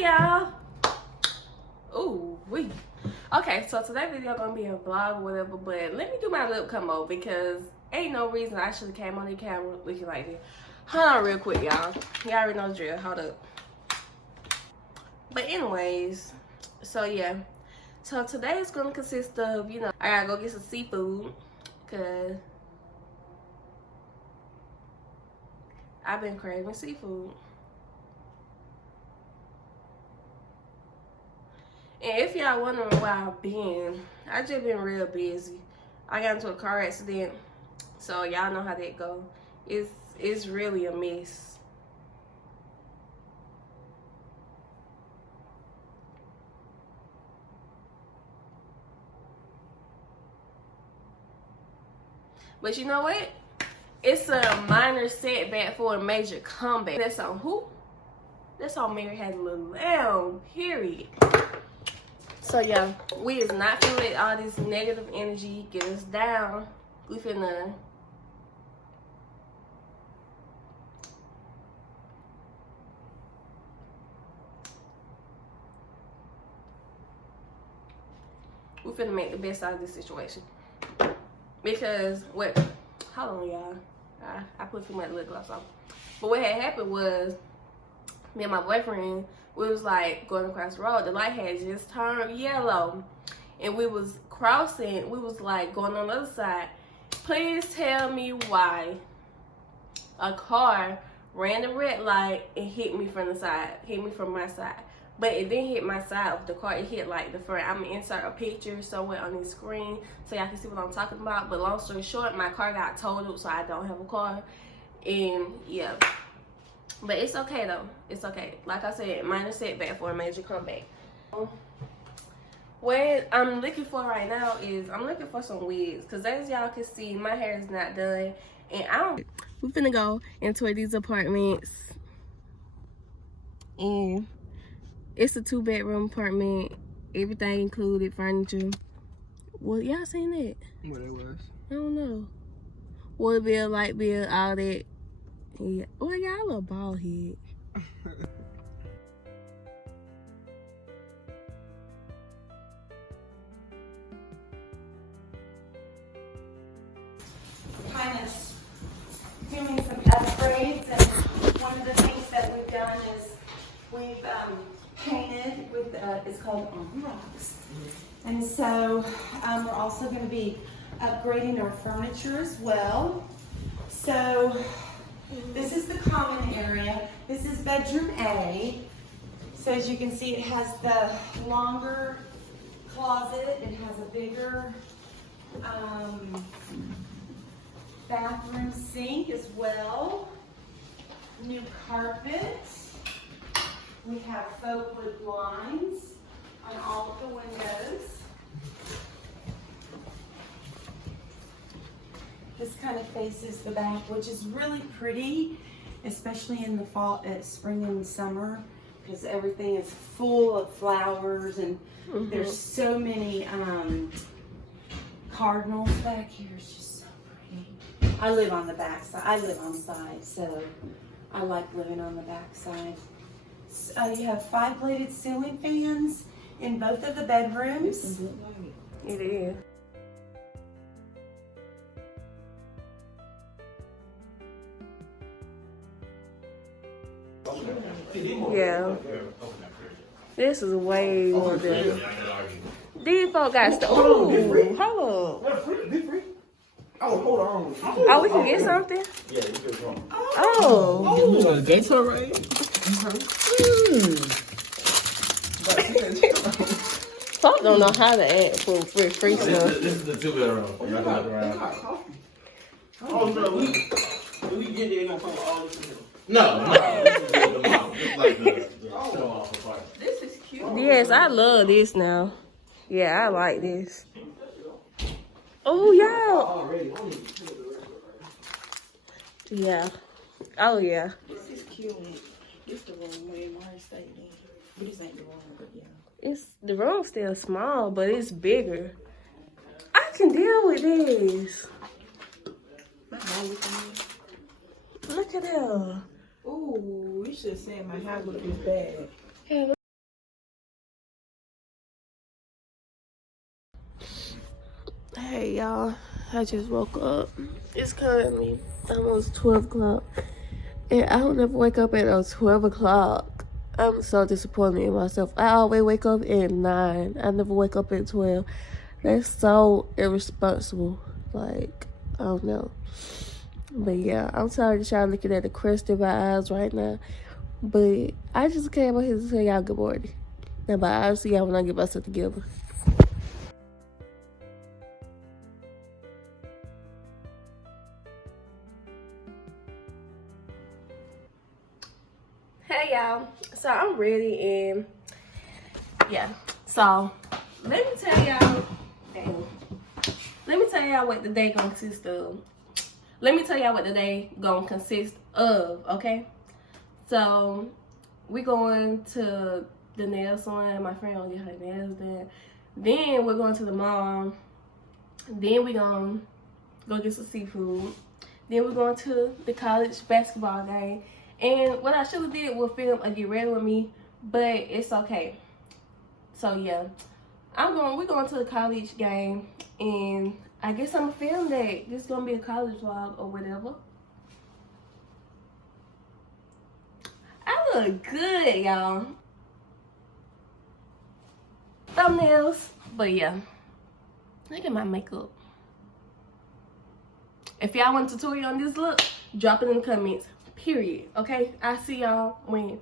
Hey y'all. Ooh, okay, so today's video gonna be a vlog or whatever, but let me do my lip combo because ain't no reason I should have came on the camera looking like this. Hold on real quick, y'all. Y'all already know the drill. Hold up. But anyways, so yeah. So today is gonna consist of, you know, I gotta go get some seafood because I've been craving seafood. And if y'all wondering where I've been, I just been real busy. I got into a car accident, so y'all know how that go. It's really a mess. But you know what? It's a minor setback for a major comeback. That's on who? That's on Mary Had a Little Lamb, period. So yeah, we is not finna let all this negative energy get us down. We finna make the best out of this situation. Because what, hold on y'all, I put too much lip gloss on. But what had happened was, me and my boyfriend, we was like going across the road. The light had just turned yellow and we was crossing, we was like going on the other side. Please tell me why a car ran the red light and hit me from the side, hit me from my side. But it didn't hit my side of the car, it hit like the front. I'm gonna insert a picture somewhere on the screen so y'all can see what I'm talking about. But long story short, my car got totaled, so I don't have a car. And yeah. But it's okay though, it's okay. Like I said, minor setback for a major comeback. What I'm looking for right now is, I'm looking for some wigs. Cause as y'all can see, my hair is not done. And we're finna go into these apartments. And it's a 2-bedroom apartment. Everything included, furniture. Well, y'all seen that? What it was? I don't know. Water bill, light bill, all that. Yeah. Well, y'all a little bald head. Kind of doing some upgrades, and one of the things that we've done is we've painted with it's called On Rocks, and so we're also going to be upgrading our furniture as well. So this is the common area. This is bedroom A. So as you can see, it has the longer closet. It has a bigger bathroom sink as well. New carpet. We have faux wood blinds on all of the windows. This kind of faces the back, which is really pretty, especially in the fall, spring and summer, because everything is full of flowers and there's so many cardinals back here. It's just so pretty. I live on the back side. I live on side, so I like living on the back side. So you have 5-bladed ceiling fans in both of the bedrooms. It is. Yeah. This is way more than. These folks got stuff. Ooh, hold up. Oh, hold on. Oh, we can get something? Yeah, you get some. Oh. Gatorade. Folks don't know how to act for free stuff. This is the 2-bedroom. Y'all can look around. Oh, no, we get there, gonna come all this in. No, this is the mom. This is like the show off the part. This is cute. Yes, I love this now. Yeah, I like this. Oh, y'all. Yeah. Oh, yeah. This is cute. It's the room where Mari stayed in. But this ain't the room, but yeah. The room's still small, but it's bigger. I can deal with this. Look at her. Ooh, you should have said my hair look this bad. Hey, y'all. I just woke up. It's currently almost 12 o'clock. And I don't ever wake up at 12 o'clock. I'm so disappointed in myself. I always wake up at 9. I never wake up at 12. That's so irresponsible. Like, I don't know. But yeah, I'm tired of y'all looking at the crust in my eyes right now. But I just came out here to tell y'all good morning. Now, but I'll see y'all when I get myself together. Hey y'all, so I'm ready and yeah, so let me tell y'all what the day gonna consist of. Let me tell y'all what the day gonna consist of, okay? So we going to the nail salon. My friend gonna get her nails done. Then we're going to the mall. Then we gonna go get some seafood. Then we're going to the college basketball game. And what I should have did was film a get ready with me, but it's okay. So yeah, we're going to the college game, and I guess I'm gonna film that. This is gonna be a college vlog or whatever. I look good, y'all. Thumbnails, but yeah. Look at my makeup. If y'all want a tutorial on this look, drop it in the comments. Period. Okay, I see y'all when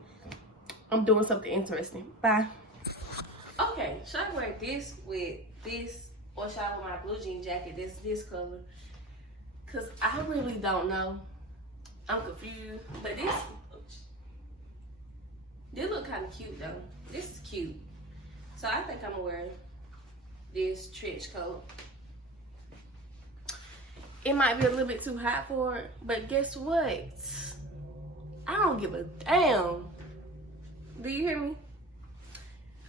I'm doing something interesting. Bye. Okay, should I wear this with this, or should I wear my blue jean jacket this color? Cause I really don't know. I'm confused. But this look kind of cute though. This is cute. So I think I'm gonna wear this trench coat. It might be a little bit too hot for it, but guess what? I don't give a damn. Do you hear me?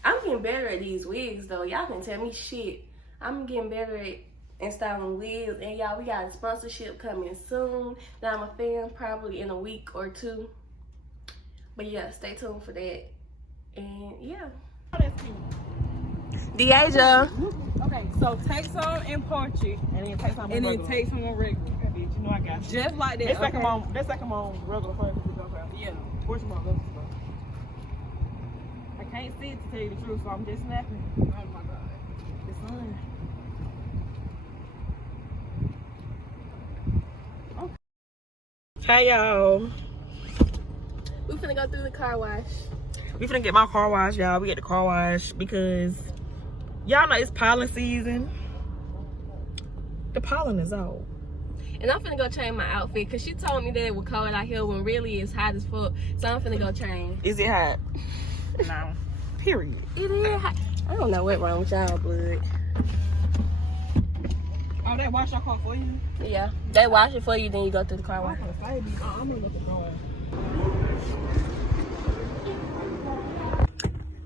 I'm getting better at these wigs though. Y'all can tell me shit. I'm getting better at installing wigs. And y'all, we got a sponsorship coming soon that I'm gonna film probably in a week or two. But yeah, stay tuned for that. And yeah. Oh, that's cute. Deasia. Okay, so take some and punch it. And then take some. And then take some on regular. You know I got you. Just like that. Let's take them on regular first. Yeah. Push them on those. I can't see it to tell you the truth, so I'm just snapping. Oh my god. The sun. Okay. Hey y'all. We finna go through the car wash. We finna get my car wash, y'all. We at the car wash because y'all know it's pollen season. The pollen is out. And I'm finna go change my outfit because she told me that it was cold out here when really it's hot as fuck. So I'm finna go change. Is it hot? No. Period. It is hot. I don't know what's wrong with y'all, blood. Oh, they wash your car for you? Yeah. They wash it for you, then you go through the car wash. I'm gonna go to the car wash.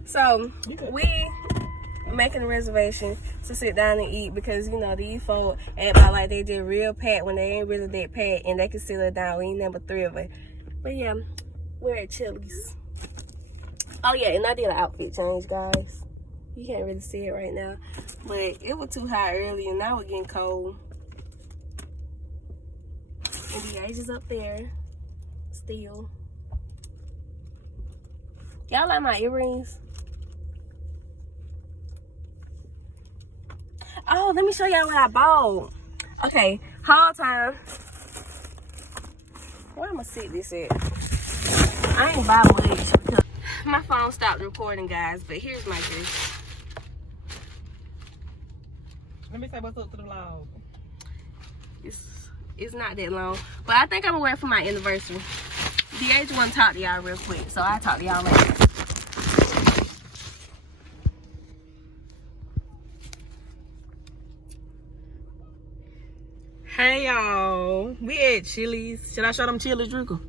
So, we making a reservation to sit down and eat because, you know, these folks act like they did real packed when they ain't really that packed and they can sit it down. We ain't number 3 of it. But yeah, we're at Chili's. Oh yeah, and I did an outfit change, guys. You can't really see it right now. But it was too hot earlier and now we're getting cold. And the age is up there. Still. Y'all like my earrings? Oh, let me show y'all what I bought. Okay, haul time. Where I'ma sit this at? I ain't buy much because my phone stopped recording, guys, but here's my dress. Let me say what's up to the vlog. It's not that long, but I think I'm gonna wear it for my anniversary. DH want to talk to y'all real quick, so I'll talk to y'all later. Hey y'all, we at Chili's. Should I show them Chili's, Draco? Okay.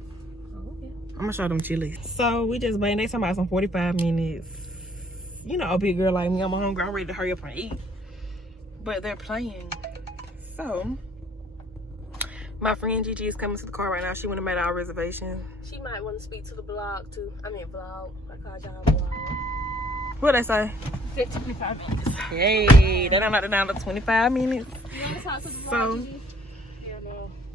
I'm gonna show them Chili's. So we just waiting. They talking about some 45 minutes. You know, a big girl like me, I'm hungry. I'm ready to hurry up and eat. But they're playing. So my friend Gigi is coming to the car right now. She went and made our reservation. She might want to speak to the blog too. I mean vlog. I called y'all vlog. What they say? 25 minutes. Hey, they don't knock it down to 25 minutes. So,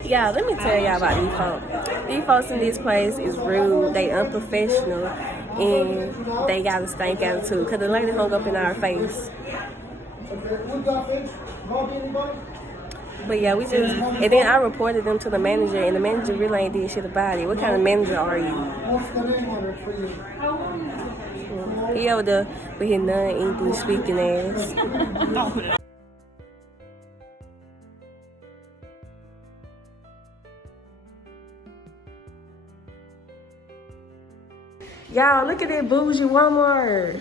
Yeah, let me tell y'all about these folks. These folks in this place is rude, they unprofessional, and they got a stank attitude. Because the lady hung up in our face. But yeah, we just, and then I reported them to the manager, and the manager really ain't did shit about it. What kind of manager are you? He over there with his non-English speaking ass. Y'all, look at that bougie Walmart.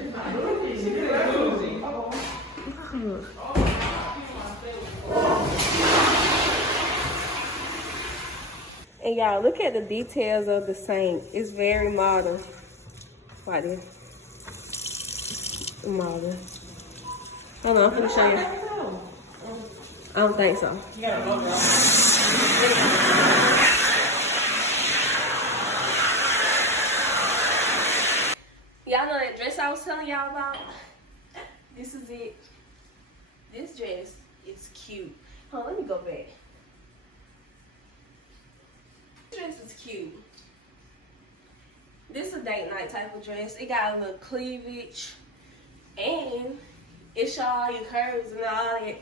And y'all, look at the details of the sink. It's very modern. Like this. Modern. Hold on, I'm gonna show you. I don't think so. Y'all know that dress I was telling y'all about? This is it. This dress is cute. Hold on, let me go back. This dress is cute. This is a date night type of dress. It got a little cleavage. And it show all your curves and all that.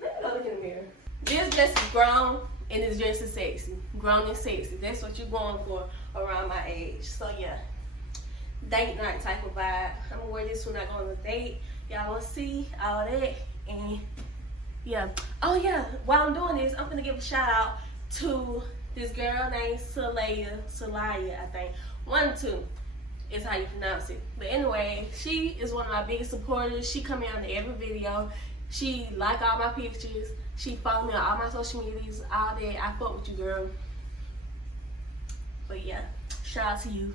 Let me go look in the mirror. This dress is grown and this dress is sexy. Grown and sexy. That's what you're going for around my age. So yeah. Date night type of vibe. I'm gonna wear this when I go on a date. Y'all wanna see all that. And yeah. Oh yeah, while I'm doing this, I'm gonna give a shout out to this girl named Salaya, I think. 1 or 2 is how you pronounce it. But anyway, she is one of my biggest supporters. She come out to every video. She like all my pictures. She follow me on all my social medias, all that. I fuck with you, girl. But yeah, shout out to you.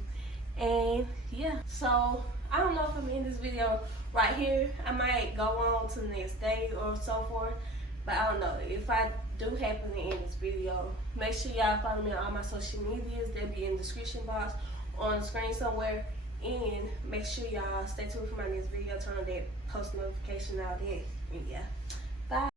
And yeah, so I don't know if I'm in this video right here. I might go on to the next day or so forth. But I don't know. If I do happen to end this video, make sure y'all follow me on all my social medias. They'll be in the description box on the screen somewhere. And make sure y'all stay tuned for my next video. Turn on that post notification, all that. And yeah. Bye.